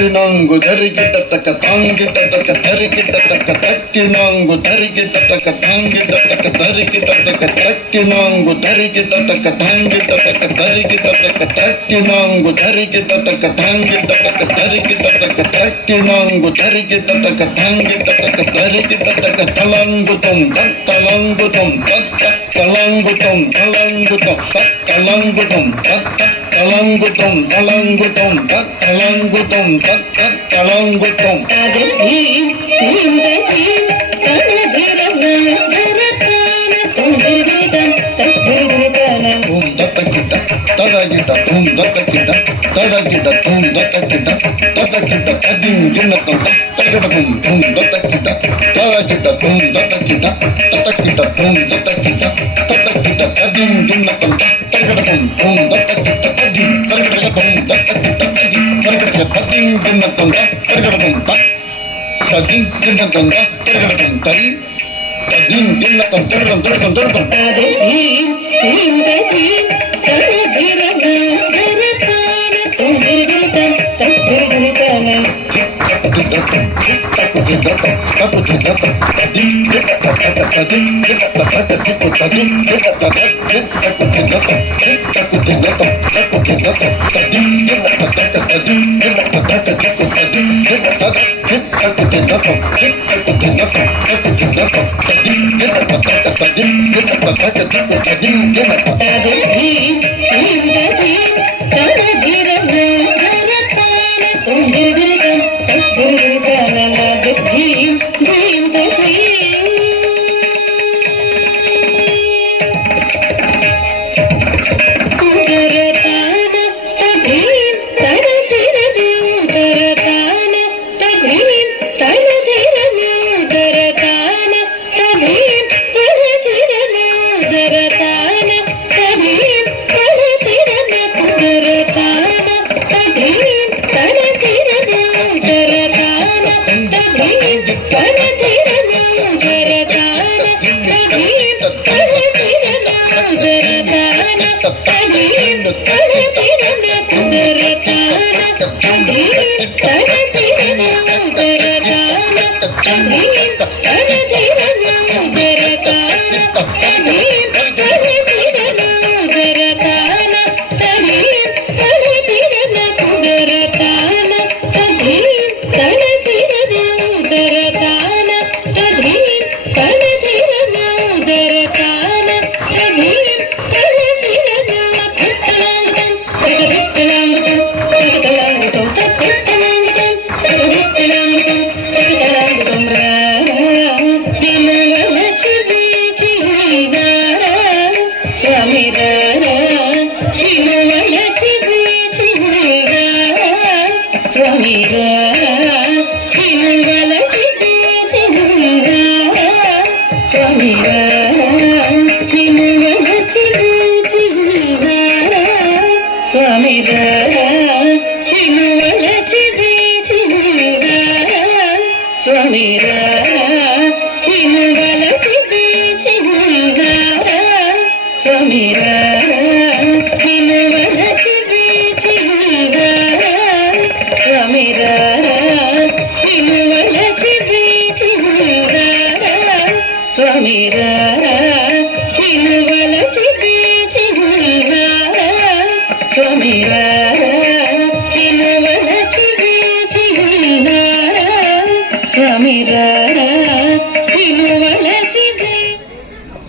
Nangu tarikita taka tangita taka tarikita taka takkinangu tarikita taka tangita taka tarikita taka takkinangu tarikita taka tangita taka tarikita taka takkinangu tarikita taka tangita taka tarikita taka takkinangu tarikita taka tangita taka tarikita taka talangutum talangutum talangutum talangutum talangutum talangutum talangutum talangutum talangutum tadagita tum datakita tadagita tum datakita tadagita adin junnatam tadagita tum datakita tadagita tum datakita tatakita tum datakita tatakita adin junnatam tadagita tum datakita adin tadagita tum datakita adin tadagita adin junnatam tadagita tum adin junnatam tadagita tum tari adin junnatam tadagita tum ఇనువలచి బీచి ఉందారా స్వామిరా ఇనువలచి బీచి ఉందారా స్వామిరా ఇనువలచి బీచి ఉందారా స్వామిరా ఇనువలచి బీచి ఉందారా స్వామిరా ఇనువలచి బీచి ఉందారా స్వామిరా